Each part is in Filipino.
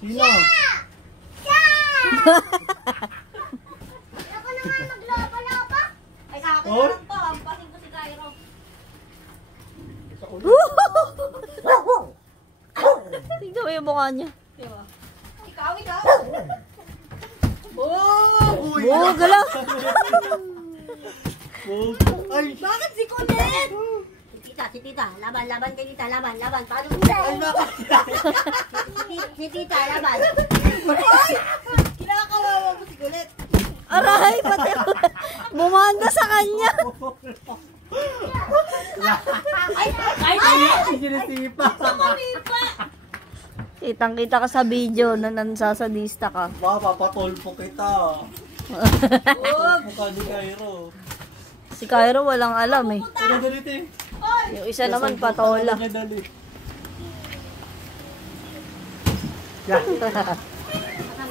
Sino? Ako na nga magloba-loba. Ay, sa akin na lang to. Ang pasing ko si Cairo. Tignan mo yung mukha niya. Diba? Ikaw. Uy! Oo, galaw. Ay! Bakit si Colette? Si tita. Laban kay tita. Laban. Paano mo? Ay, bakit? Si tita, laban. Kinakawawa mo si Colette. Aray, pati bumanda sa kanya. Ay! Sinisipa. Kitang-kita ka sa video na nansasadista ka. Baka papatulpo kita. Mukha ni Cairo. Si Cairo walang alam eh. Ano galit eh? Yung isa naman patola.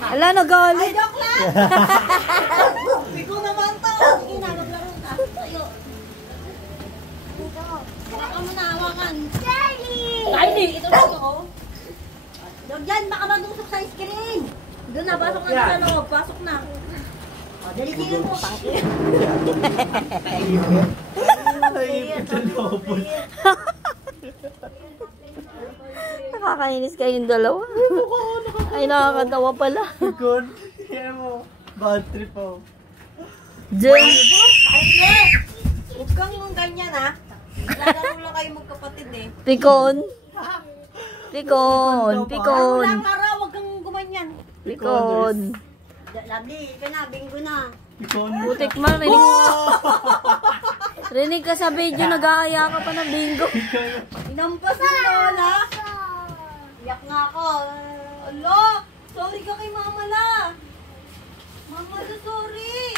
Ala, nagalit. Joke lang! Ikaw naman to. Sige na, maglaro ka. Tayo. Baka mo na hawakan. Kylie! Ito na ako. Doon dyan, baka magusok sa screen. Doon na, pasok na sa loob. Pasok na. O, dali mo. Nakakainis kayong dalawa. Ay, nakakatawa pala. Good. Kaya mo. Bad trip oh. Jen. Ay, huwag kang ganyan ha. Lalaro lang kayo magkapatid eh. Pikon. Laro lang, huwag kang gumanyan. Pikon. Lovely, ka na, bingo na. Butik man, rinig ka sa video, nag-aaya ka pa ng bingo. Inampas mo lola. Iyak nga ako. Alo, sorry ka kay mama la. Mama la, sorry.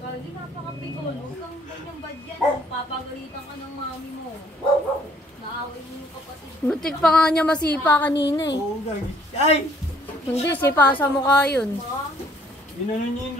Kali, napakapikon. Huwag kang ganyang bad yan. Papagalitan ka ng mami mo. Naaway mo yung kapatid. Butik pa nga niya masipa kanina eh. Oo, guys. Ay! Hindi, sipa sa mukha yun. Inano niyo yun,